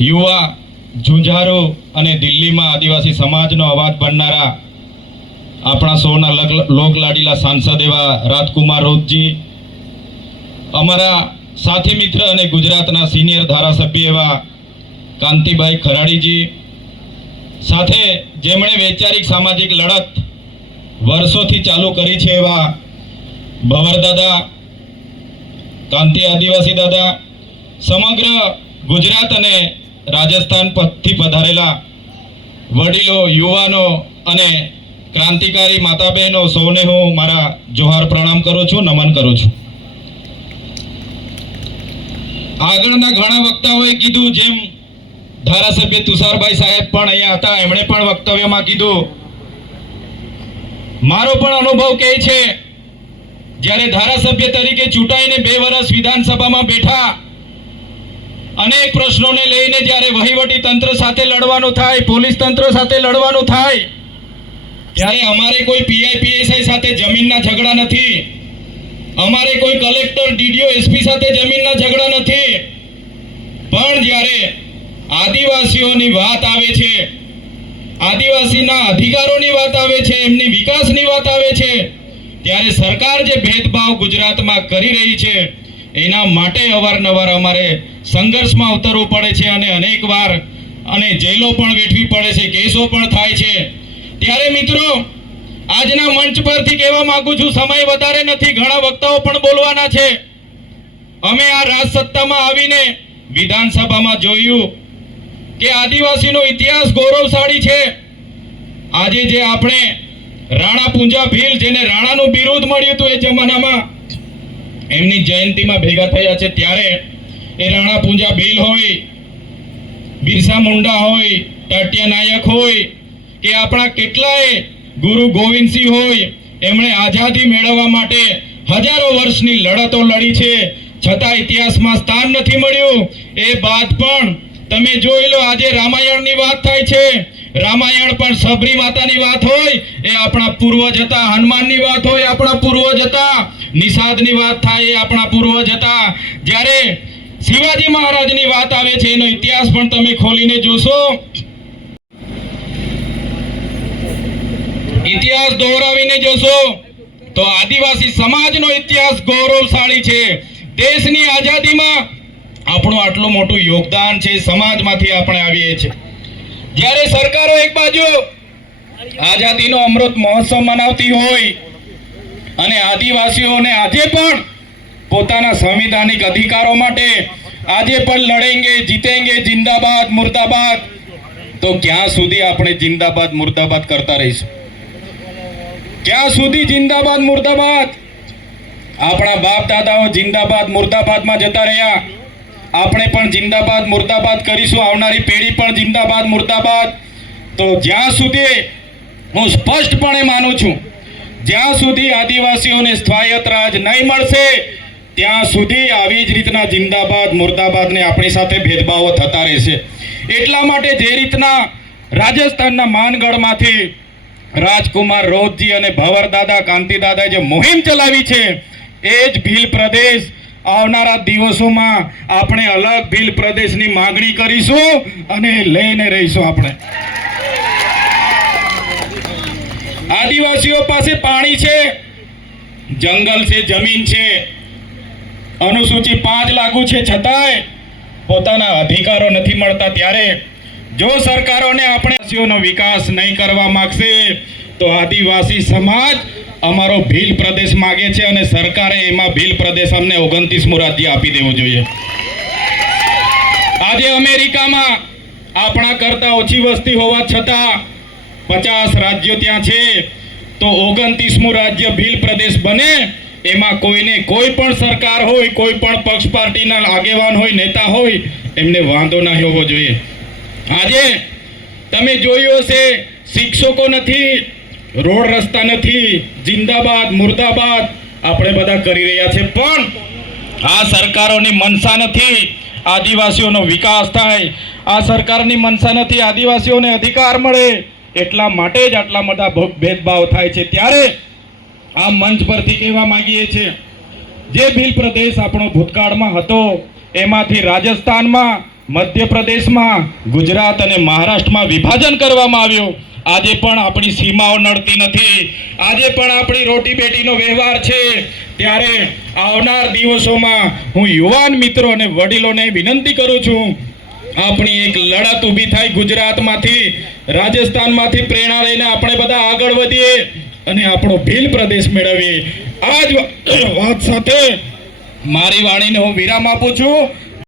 યુવા, ઝુંઝારો અને દિલ્હીમાં આદિવાસી સમાજનો અવાજ બનનારા આપણા સૌના લોકલાડીલા સાંસદ એવા રાજકુમાર રોજજી અમારા સાથી મિત્ર અને ગુજરાતના સિનિયર ધારાસભ્ય એવા કાંતિભાઈ ખરાડીજી, સાથે જેમણે વૈચારિક સામાજિક લડત વર્ષોથી ચાલુ કરી છે એવા ભવર દાદા, કાંતિ આદિવાસી દાદા, સમગ્ર ગુજરાત અને રાજસ્થાન પરથી પધારેલા વડીલો, યુવાનો અને ક્રાંતિકારી માતા બહેનો સૌને હું મારા જોહાર પ્રણામ કરું છું, નમન કરું છું. આગળના ઘણા વક્તાઓએ કીધું, જેમ ધારાસભ્ય તુષારભાઈ સાહેબ પણ અહીંયા હતા, એમણે પણ વક્તવ્યમાં કીધું, મારો પણ અનુભવ કહે છે, જ્યારે ધારાસભ્ય તરીકે ચૂંટાઈને બે વર્ષ વિધાનસભામાં બેઠા અનેક પ્રશ્નોને લઈને જ્યારે વહીવટી તંત્ર સાથે લડવાનું થાય, પોલીસ તંત્ર સાથે લડવાનું થાય, ત્યારે અમારે કોઈ પીઆઈ પીએસઆઈ સાથે જમીનના ઝઘડા નથી. અમારે કોઈ કલેક્ટર ડીડીઓ એસપી સાથે જમીનના ઝઘડા નથી. પણ જ્યારે આદિવાસીઓની વાત આવે છે, આદિવાસીના અધિકારોની વાત આવે છે, એમની વિકાસની વાત આવે છે, ત્યારે સરકાર જે ભેદભાવ ગુજરાતમાં કરી રહી છે, એના માટે અવારનવાર અમારે સંઘર્ષમાં ઉતરવું પડે છે અને અનેક વાર અને જેલો પણ વેઠવી પડે છે, કેસો પણ થાય છે. ત્યારે મિત્રો, આજના મંચ પરથી કહેવા માંગુ છું, સમય વધારે નથી, ઘણા વક્તાઓ પણ બોલવાના છે. અમે આ રાજસત્તામાં આવીને વિધાનસભામાં જોયું કે આદિવાસીનો ઇતિહાસ ગૌરવશાળી છે. આજે જે આપણે રાણા પૂંજા ભીલ, જેને રાણાનું બિરુદ મળ્યું હતું એ જમાનામાં, એમની જયંતિમાં ભેગા થયા છે. ત્યારે એ રાણા પૂંજા ભીલ હોય, બિરસા મુંડા હોય ટાટિયા નાયક હોય, કે આપણા કેટલાય ગુરુ ગોવિંદસિંહ હોય, એમણે આઝાદી મેળવવા માટે હજારો વર્ષની લડતો લડી છે. છતાં ઇતિહાસમાં સ્થાન નથી મળ્યું. એ બાદ પણ તમે જોઈ લો, આજે રામાયણની વાત થાય છે. રામાયણ પણ સબરી માતાની વાત હોય, એ આપણા પૂર્વજ હતા. હનુમાનની વાત હોય આપણા પૂર્વજ હતા. નિષાદની વાત થાય, એ આપણા પૂર્વજ હતા. જ્યારે શિવાજી મહારાજની વાત આવે છે, એનો ઇતિહાસ પણ તમે ખોલીને જોશો. ઇતિહાસ દોહરાવીને જોશો, તો આદિવાસી સમાજનો ઇતિહાસ ગૌરવશાળી છે. દેશની આઝાદીમાં આપણું આટલું મોટું યોગદાન છે, સમાજમાંથી આપણે આવીએ છીએ. જ્યારે સરકારો એક બાજુ આઝાદીનો અમૃત મહોત્સવ મનાવતી હોય, અને આદિવાસીઓને આજે પણ પોતાના સંવિધાનિક અધિકારો માટે આજે પણ લડેંગે, જીતેંગે, જિંદાબાદ, મુર્દાબાદ. તો ક્યાં સુધી આપણે જિંદાબાદ, મુર્દાબાદ કરતા રહીશું? ક્યાં સુધી જિંદાબાદ, મુર્દાબાદ? આપણા બાપ દાદાઓ જિંદાબાદ, મુર્દાબાદમાં જતા રહ્યા. આપણે પણ જિંદાબાદ, મુર્દાબાદ કરીશું. આવનારી પેઢી પણ જિંદાબાદ, મુર્દાબાદ. તો જ્યાં સુધી હું સ્પષ્ટપણે માનું છું, જ્યાં સુધી આદિવાસીઓને સ્વાયત્ત રાજ નહીં મળશે ત્યાં સુધી આવી જ રીતના જિંદાબાદ મુર્દાબાદને આપણી સાથે ભેદભાવો થતા રહેશે. એટલા માટે જે રીતના રાજસ્થાનના માનગઢમાંથી રાજકુમાર રોજજી અને ભવર દાદા, કાંતિ દાદાએ જે મુહિમ ચલાવી છે, એ જ ભીલ પ્રદેશ આવનારા દિવસોમાં આપણે અલગ ભીલ પ્રદેશની માંગણી કરીશું અને લઈને રહીશું આપણે. આદિવાસીઓ પાસે પાણી છે, જંગલ છે, જમીન છે. અનુસૂચિ પાંચ લાગુ છે. છતાંય પોતાના અધિકારો નથી મળતા ત્યારે જો સરકારોને આપણે વિકાસ નહીં કરવા માંગશે, તો આદિવાસી સમાજ અમારો ભીલ પ્રદેશ માગે છે અને સરકારે એમાં ભીલ પ્રદેશ અમને ઓગણત્રીસમું રાજ્ય આપી દેવું જોઈએ. આજે અમેરિકામાં આપણા કરતાં ઓછી વસ્તી હોવા છતાં પચાસ રાજ્યો ત્યાં છે, તો ઓગણત્રીસમું રાજ્ય ભીલ પ્રદેશ બને એમાં કોઈને કોઈ પણ સરકાર હોય, કોઈ પણ પક્ષ પાર્ટીના આગેવાન હોય, નેતા હોય, એમને વાંધો ના હોવો જોઈએ. આજે તમે જોયું હશે, શિક્ષકો નથી, રોડ રસ્તા નથી, જિંદાબાદ, મુર્દાબાદ, આપણે બધા કરી રહ્યા છે. પણ આ સરકારોની મનસા નથી, આદિવાસીઓનો વિકાસ થાય. આ સરકારની મનસા નથી, આદિવાસીઓને અધિકાર મળે. એટલા માટે જ આટલા બધા ભેદભાવ થાય છે. ત્યારે આ મંચ પરથી કહેવા માંગીએ છીએ, જે ભીલ પ્રદેશ આપણો ભૂતકાળમાં હતો, એમાંથી રાજસ્થાનમાં, મધ્યપ્રદેશમાં, ગુજરાત અને મહારાષ્ટ્રમાં વિભાજન કરવામાં આવ્યું. આજે પણ આપણી સીમાઓ નડતી નથી. આજે પણ આપણી રોટી બેટીનો વ્યવહાર છે. ત્યારે આવનાર દિવસોમાં હું યુવાન મિત્રો અને વડીલોને વિનંતી કરું છું, આપણી એક લડત ઊભી થાય ગુજરાતમાંથી, રાજસ્થાનમાંથી પ્રેરણા લઈને આપણે બધા આગળ વધીએ. અને આપણો ભીલ પ્રદેશ મેળવીએ. આ જ વાત સાથે મારી વાણીને હું વિરામ આપું છું.